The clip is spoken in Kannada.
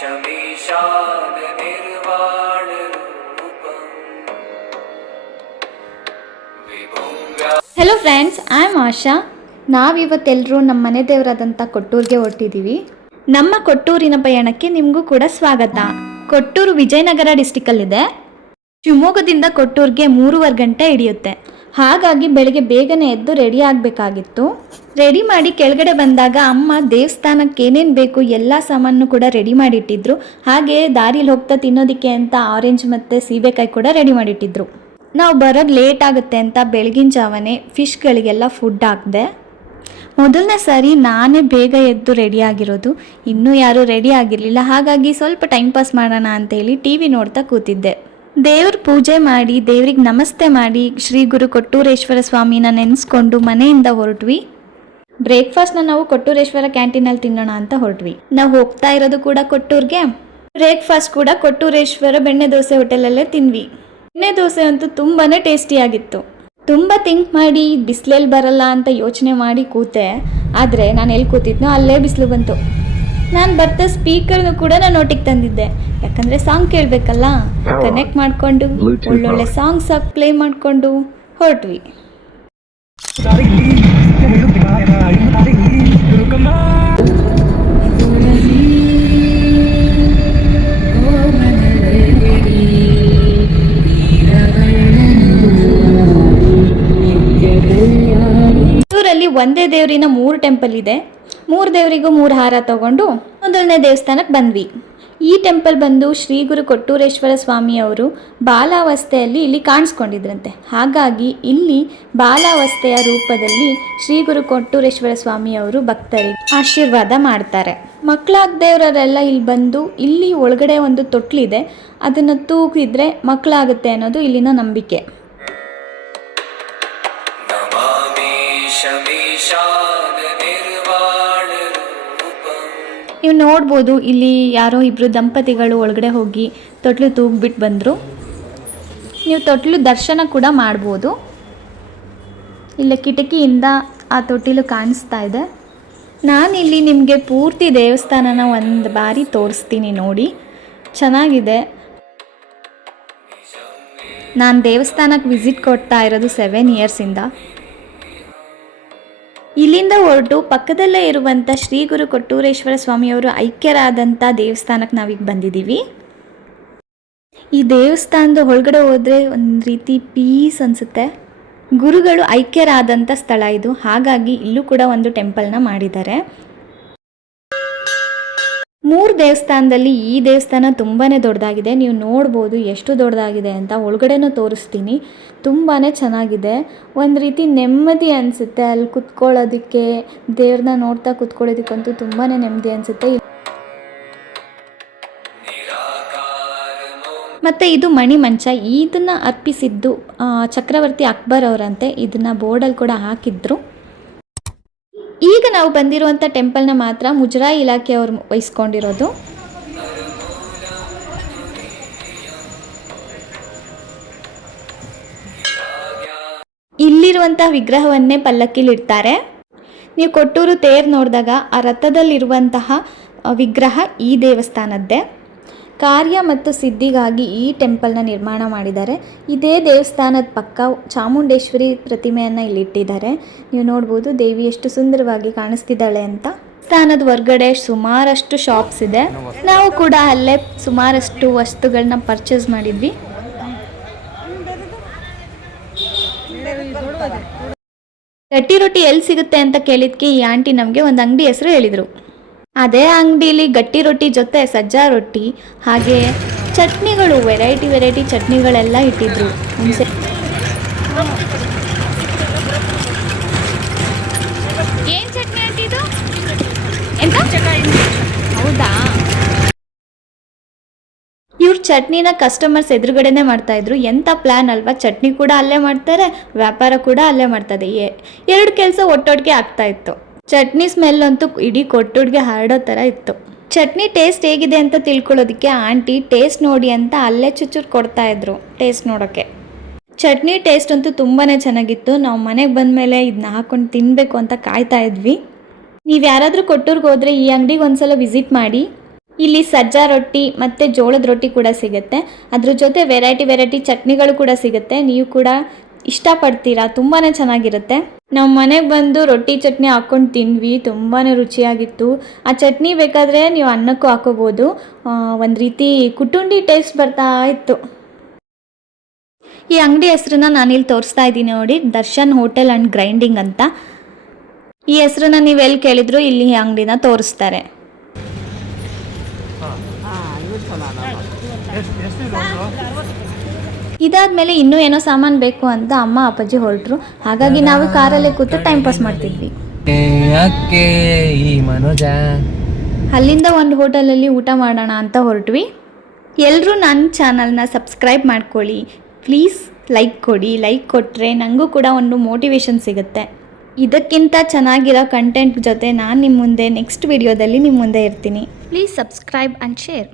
ಹೆಲೋ ಫ್ರೆಂಡ್ಸ್, ಐ ಆಮ್ ಆಶಾ. ನಾವಿವತ್ತೆಲ್ಲರೂ ನಮ್ಮ ಮನೆ ದೇವರಾದಂಥ ಕೊಟ್ಟೂರಿಗೆ ಹೊರಟಿದ್ದೀವಿ. ನಮ್ಮ ಕೊಟ್ಟೂರಿನ ಪಯಣಕ್ಕೆ ನಿಮಗೂ ಕೂಡ ಸ್ವಾಗತ. ಕೊಟ್ಟೂರು ವಿಜಯನಗರ ಡಿಸ್ಟಿಕಲ್ಲಿದೆ. ಶಿವಮೊಗ್ಗದಿಂದ ಕೊಟ್ಟೂರಿಗೆ 3:15 ಗಂಟೆ ಹಿಡಿಯುತ್ತೆ. ಹಾಗಾಗಿ ಬೆಳಗ್ಗೆ ಬೇಗನೆ ಎದ್ದು ರೆಡಿ ಆಗಬೇಕಾಗಿತ್ತು. ರೆಡಿ ಮಾಡಿ ಕೆಳಗಡೆ ಬಂದಾಗ ಅಮ್ಮ ದೇವಸ್ಥಾನಕ್ಕೆ ಏನೇನು ಬೇಕು ಎಲ್ಲ ಸಾಮಾನು ಕೂಡ ರೆಡಿ ಮಾಡಿಟ್ಟಿದ್ರು. ಹಾಗೆ ದಾರಿಲಿ ಹೋಗ್ತಾ ತಿನ್ನೋದಕ್ಕೆ ಅಂತ ಆರೆಂಜ್ ಮತ್ತು ಸೀಬೆಕಾಯಿ ಕೂಡ ರೆಡಿ ಮಾಡಿಟ್ಟಿದ್ರು. ನಾವು ಬರೋದು ಲೇಟ್ ಆಗುತ್ತೆ ಅಂತ ಬೆಳಗಿನ ಜಾವನೇ ಫಿಶ್ಗಳಿಗೆಲ್ಲ ಫುಡ್ ಹಾಕಿದೆ. ಮೊದಲನೇ ಸಾರಿ ನಾನೇ ಬೇಗ ಎದ್ದು ರೆಡಿ ಆಗಿರೋದು. ಇನ್ನೂ ಯಾರೂ ರೆಡಿ ಆಗಿರಲಿಲ್ಲ. ಹಾಗಾಗಿ ಸ್ವಲ್ಪ ಟೈಮ್ ಪಾಸ್ ಮಾಡೋಣ ಅಂತೇಳಿ ಟಿ ವಿ ನೋಡ್ತಾ ಕೂತಿದ್ದೆ. ದೇವ್ರ ಪೂಜೆ ಮಾಡಿ ದೇವ್ರಿಗೆ ನಮಸ್ತೆ ಮಾಡಿ ಶ್ರೀ ಗುರು ಕೊಟ್ಟೂರೇಶ್ವರ ಸ್ವಾಮಿನ ನೆನೆಸ್ಕೊಂಡು ಮನೆಯಿಂದ ಹೊರಟ್ವಿ. ಬ್ರೇಕ್ಫಾಸ್ಟ್ನ ನಾವು ಕೊಟ್ಟೂರೇಶ್ವರ ಕ್ಯಾಂಟೀನಲ್ಲಿ ತಿನ್ನೋಣ ಅಂತ ಹೊರಟ್ವಿ. ನಾವು ಹೋಗ್ತಾ ಇರೋದು ಕೂಡ ಕೊಟ್ಟೂರಿಗೆ. ಬ್ರೇಕ್ಫಾಸ್ಟ್ ಕೂಡ ಕೊಟ್ಟೂರೇಶ್ವರ ಬೆಣ್ಣೆ ದೋಸೆ ಹೋಟೆಲಲ್ಲೇ ತಿನ್ವಿ. ಬೆಣ್ಣೆ ದೋಸೆ ಅಂತೂ ತುಂಬಾ ಟೇಸ್ಟಿಯಾಗಿತ್ತು. ತುಂಬ ಥಿಂಕ್ ಮಾಡಿ ಬಿಸಿಲಲ್ಲಿ ಬರಲ್ಲ ಅಂತ ಯೋಚನೆ ಮಾಡಿ ಕೂತೆ. ಆದರೆ ನಾನು ಎಲ್ಲಿ ಕೂತಿದ್ನೋ ಅಲ್ಲೇ ಬಿಸಿಲು ಬಂತು. ನಾನು ಬರ್ತಾ ಸ್ಪೀಕರ್ನು ಕೂಡ ನಾನು ನೋಟಿಗೆ ತಂದಿದ್ದೆ. ಯಾಕಂದರೆ ಸಾಂಗ್ ಕೇಳಬೇಕಲ್ಲ, ಕನೆಕ್ಟ್ ಮಾಡಿಕೊಂಡು ಒಳ್ಳೊಳ್ಳೆ ಸಾಂಗ್ಸ್ ಪ್ಲೇ ಮಾಡಿಕೊಂಡು ಹೊರಟ್ವಿ. ಊರಲ್ಲಿ ಒಂದೇ ದೇವರಿನ 3 ಟೆಂಪಲ್ ಇದೆ. 3 ದೇವರಿಗೂ 3 ಹಾರ ತಗೊಂಡು ಮೊದಲನೇ ದೇವಸ್ಥಾನಕ್ಕೆ ಬಂದ್ವಿ. ಈ ಟೆಂಪಲ್ ಬಂದು ಶ್ರೀ ಗುರು ಕೊಟ್ಟೂರೇಶ್ವರ ಸ್ವಾಮಿಯವರು ಬಾಲಾವಸ್ಥೆಯಲ್ಲಿ ಇಲ್ಲಿ ಕಾಣಿಸ್ಕೊಂಡಿದ್ರಂತೆ. ಹಾಗಾಗಿ ಇಲ್ಲಿ ಬಾಲಾವಸ್ಥೆಯ ರೂಪದಲ್ಲಿ ಶ್ರೀ ಗುರು ಕೊಟ್ಟೂರೇಶ್ವರ ಸ್ವಾಮಿಯವರು ಭಕ್ತರಿಗೆ ಆಶೀರ್ವಾದ ಮಾಡ್ತಾರೆ. ಮಕ್ಕಳಾಗದೇವರೆಲ್ಲ ಇಲ್ಲಿ ಬಂದು ಇಲ್ಲಿ ಒಳಗಡೆ ಒಂದು ತೊಟ್ಲಿದೆ, ಅದನ್ನು ತೂಗಿದ್ರೆ ಮಕ್ಕಳಾಗುತ್ತೆ ಅನ್ನೋದು ಇಲ್ಲಿನ ನಂಬಿಕೆ. ನೀವು ನೋಡ್ಬೋದು, ಇಲ್ಲಿ ಯಾರೋ ಇಬ್ಬರು ದಂಪತಿಗಳು ಒಳಗಡೆ ಹೋಗಿ ತೊಟ್ಲು ತೂಗ್ಬಿಟ್ಟು ಬಂದರು. ನೀವು ತೊಟ್ಲು ದರ್ಶನ ಕೂಡ ಮಾಡ್ಬೋದು. ಇಲ್ಲಿ ಕಿಟಕಿಯಿಂದ ಆ ತೊಟ್ಟಿಲು ಕಾಣಿಸ್ತಾ ಇದೆ. ನಾನಿಲ್ಲಿ ನಿಮಗೆ ಪೂರ್ತಿ ದೇವಸ್ಥಾನನ ಒಂದು ಬಾರಿ ತೋರಿಸ್ತೀನಿ ನೋಡಿ, ಚೆನ್ನಾಗಿದೆ. ನಾನು ದೇವಸ್ಥಾನಕ್ಕೆ ವಿಸಿಟ್ ಕೊಡ್ತಾ ಇರೋದು 7 ಇಯರ್ಸಿಂದ. ಇಲ್ಲಿಂದ ಹೊರಟು ಪಕ್ಕದಲ್ಲೇ ಇರುವಂಥ ಶ್ರೀ ಗುರು ಕೊಟ್ಟೂರೇಶ್ವರ ಸ್ವಾಮಿಯವರು ಐಕ್ಯರಾದಂಥ ದೇವಸ್ಥಾನಕ್ಕೆ ನಾವೀಗ ಬಂದಿದ್ದೀವಿ. ಈ ದೇವಸ್ಥಾನದ ಒಳಗಡೆ ಹೋದರೆ ಒಂದು ರೀತಿ ಪೀಸ್ ಅನಿಸುತ್ತೆ. ಗುರುಗಳು ಐಕ್ಯರಾದಂಥ ಸ್ಥಳ ಇದು. ಹಾಗಾಗಿ ಇಲ್ಲೂ ಕೂಡ ಒಂದು ಟೆಂಪಲ್ನ ಮಾಡಿದ್ದಾರೆ. 3 ದೇವಸ್ಥಾನದಲ್ಲಿ ಈ ದೇವಸ್ಥಾನ ತುಂಬಾ ದೊಡ್ಡದಾಗಿದೆ. ನೀವು ನೋಡ್ಬೋದು ಎಷ್ಟು ದೊಡ್ಡದಾಗಿದೆ ಅಂತ. ಒಳಗಡೆನೂ ತೋರಿಸ್ತೀನಿ. ತುಂಬಾ ಚೆನ್ನಾಗಿದೆ. ಒಂದು ರೀತಿ ನೆಮ್ಮದಿ ಅನಿಸುತ್ತೆ ಅಲ್ಲಿ ಕುತ್ಕೊಳ್ಳೋದಕ್ಕೆ. ದೇವ್ರನ್ನ ನೋಡ್ತಾ ಕುತ್ಕೊಳ್ಳೋದಕ್ಕಂತೂ ತುಂಬಾ ನೆಮ್ಮದಿ ಅನಿಸುತ್ತೆ. ಮತ್ತು ಇದು ಮಣಿ ಮಂಚ. ಇದನ್ನು ಅರ್ಪಿಸಿದ್ದು ಚಕ್ರವರ್ತಿ ಅಕ್ಬರ್ ಅವರಂತೆ. ಇದನ್ನು ಬೋರ್ಡಲ್ಲಿ ಕೂಡ ಹಾಕಿದ್ರು. ಈಗ ನಾವು ಬಂದಿರುವಂಥ ಟೆಂಪಲ್ನ ಮಾತ್ರ ಮುಜರಾಯಿ ಇಲಾಖೆಯವರು ವಹಿಸ್ಕೊಂಡಿರೋದು. ಇಲ್ಲಿರುವಂಥ ವಿಗ್ರಹವನ್ನೇ ಪಲ್ಲಕ್ಕಿಲಿಡ್ತಾರೆ. ನೀವು ಕೊಟ್ಟೂರು ತೇರು ನೋಡಿದಾಗ ಆ ರಥದಲ್ಲಿರುವಂತಹ ವಿಗ್ರಹ ಈ ದೇವಸ್ಥಾನದ್ದೇ. ಕಾರ್ಯ ಮತ್ತು ಸಿದ್ಧಿಗಾಗಿ ಈ ಟೆಂಪಲ್ನ ನಿರ್ಮಾಣ ಮಾಡಿದ್ದಾರೆ. ಇದೇ ದೇವಸ್ಥಾನದ ಪಕ್ಕ ಚಾಮುಂಡೇಶ್ವರಿ ಪ್ರತಿಮೆಯನ್ನು ಇಲ್ಲಿಟ್ಟಿದ್ದಾರೆ. ನೀವು ನೋಡ್ಬೋದು ದೇವಿ ಎಷ್ಟು ಸುಂದರವಾಗಿ ಕಾಣಿಸ್ತಿದ್ದಾಳೆ ಅಂತ. ದೇವಸ್ಥಾನದ ಹೊರಗಡೆ ಸುಮಾರಷ್ಟು ಶಾಪ್ಸ್ ಇದೆ. ನಾವು ಕೂಡ ಅಲ್ಲೇ ಸುಮಾರಷ್ಟು ವಸ್ತುಗಳನ್ನ ಪರ್ಚೇಸ್ ಮಾಡಿದ್ವಿ. ಗಟ್ಟಿ ರೊಟ್ಟಿ ಎಲ್ಲಿ ಸಿಗುತ್ತೆ ಅಂತ ಕೇಳಿದ್ಕೆ ಈ ಆಂಟಿ ನಮಗೆ ಒಂದು ಅಂಗಡಿ ಹೆಸರು ಹೇಳಿದರು. ಅದೇ ಅಂಗಡಿಲಿ ಗಟ್ಟಿ ರೊಟ್ಟಿ ಜೊತೆ ಸಜ್ಜಾ ರೊಟ್ಟಿ ಹಾಗೆ ಚಟ್ನಿಗಳು, ವೆರೈಟಿ ಚಟ್ನಿಗಳೆಲ್ಲ ಇಟ್ಟಿದ್ರು. ಏನು ಚಟ್ನಿ ಅಂತಿದ್ದು? ಎಂತ? ಹೌದಾ? ಇವ್ರ ಚಟ್ನಿನ ಕಸ್ಟಮರ್ಸ್ ಎದುರುಗಡೆನೇ ಮಾಡ್ತಾಯಿದ್ರು. ಎಂಥ ಪ್ಲ್ಯಾನ್ ಅಲ್ವಾ? ಚಟ್ನಿ ಕೂಡ ಅಲ್ಲೇ ಮಾಡ್ತಾರೆ, ವ್ಯಾಪಾರ ಕೂಡ ಅಲ್ಲೇ ಮಾಡ್ತದೆ. 2 ಕೆಲಸ ಒಟ್ಟೊಟ್ಟಿಗೆ ಆಗ್ತಾಯಿತ್ತು. ಚಟ್ನಿ ಸ್ಮೆಲ್ ಅಂತೂ ಇಡೀ ಕೊಟ್ಟೂರಿಗೆ ಹರಡೋ ಥರ ಇತ್ತು. ಚಟ್ನಿ ಟೇಸ್ಟ್ ಹೇಗಿದೆ ಅಂತ ತಿಳ್ಕೊಳ್ಳೋದಕ್ಕೆ ಆಂಟಿ ಟೇಸ್ಟ್ ನೋಡಿ ಅಂತ ಅಲ್ಲೇ ಚುಚ್ಚೂರು ಕೊಡ್ತಾಯಿದ್ರು ಟೇಸ್ಟ್ ನೋಡೋಕ್ಕೆ. ಚಟ್ನಿ ಟೇಸ್ಟ್ ಅಂತೂ ತುಂಬಾ ಚೆನ್ನಾಗಿತ್ತು. ನಾವು ಮನೆಗೆ ಬಂದಮೇಲೆ ಇದನ್ನ ಹಾಕ್ಕೊಂಡು ತಿನ್ನಬೇಕು ಅಂತ ಕಾಯ್ತಾ ಇದ್ವಿ. ನೀವು ಯಾರಾದರೂ ಕೊಟ್ಟೂರಿಗೆ ಹೋದರೆ ಈ ಅಂಗಡಿಗೆ ಒಂದ್ಸಲ ವಿಸಿಟ್ ಮಾಡಿ. ಇಲ್ಲಿ ಸಜ್ಜಾ ರೊಟ್ಟಿ ಮತ್ತು ಜೋಳದ ರೊಟ್ಟಿ ಕೂಡ ಸಿಗುತ್ತೆ. ಅದ್ರ ಜೊತೆ ವೆರೈಟಿ ಚಟ್ನಿಗಳು ಕೂಡ ಸಿಗುತ್ತೆ. ನೀವು ಕೂಡ ಇಷ್ಟಪಡ್ತೀರಾ, ತುಂಬಾ ಚೆನ್ನಾಗಿರುತ್ತೆ. ನಾವು ಮನೆಗೆ ಬಂದು ರೊಟ್ಟಿ ಚಟ್ನಿ ಹಾಕ್ಕೊಂಡು ತಿಂದ್ವಿ, ತುಂಬಾ ರುಚಿಯಾಗಿತ್ತು. ಆ ಚಟ್ನಿ ಬೇಕಾದರೆ ನೀವು ಅನ್ನಕ್ಕೂ ಹಾಕೋಬೋದು. ಒಂದು ರೀತಿ ಕುಟುಂಬಿ ಟೇಸ್ಟ್ ಬರ್ತಾ ಇತ್ತು. ಈ ಅಂಗಡಿ ಹೆಸರನ್ನ ನಾನಿಲ್ಲಿ ತೋರಿಸ್ತಾ ಇದ್ದೀನಿ ನೋಡಿ, ದರ್ಶನ್ ಹೋಟೆಲ್ ಆ್ಯಂಡ್ ಗ್ರೈಂಡಿಂಗ್ ಅಂತ. ಈ ಹೆಸರನ್ನ ನೀವು ಎಲ್ಲಿ ಕೇಳಿದ್ರು ಇಲ್ಲಿ ಈ ಅಂಗಡಿನ ತೋರಿಸ್ತಾರೆ. ಇದಾದ್ಮೇಲೆ ಇನ್ನೂ ಏನೋ ಸಾಮಾನು ಬೇಕು ಅಂತ ಅಮ್ಮ ಅಪ್ಪಾಜಿ ಹೊರಟರು. ಹಾಗಾಗಿ ನಾವು ಕಾರಲ್ಲೇ ಕೂತು ಟೈಮ್ ಪಾಸ್ ಮಾಡ್ತಿದ್ವಿ. ಅಲ್ಲಿಂದ ಒಂದು ಹೋಟೆಲಲ್ಲಿ ಊಟ ಮಾಡೋಣ ಅಂತ ಹೊರಟ್ವಿ. ಎಲ್ಲರೂ ನನ್ನ ಚಾನಲ್ನ ಸಬ್ಸ್ಕ್ರೈಬ್ ಮಾಡ್ಕೊಳ್ಳಿ ಪ್ಲೀಸ್. ಲೈಕ್ ಕೊಡಿ, ಲೈಕ್ ಕೊಟ್ಟರೆ ನನಗೂ ಕೂಡ ಒಂದು ಮೋಟಿವೇಶನ್ ಸಿಗುತ್ತೆ. ಇದಕ್ಕಿಂತ ಚೆನ್ನಾಗಿರೋ ಕಂಟೆಂಟ್ ಜೊತೆ ನಾನು ನಿಮ್ಮ ಮುಂದೆ ನೆಕ್ಸ್ಟ್ ವಿಡಿಯೋದಲ್ಲಿ ನಿಮ್ಮ ಮುಂದೆ ಇರ್ತೀನಿ. Please subscribe and share.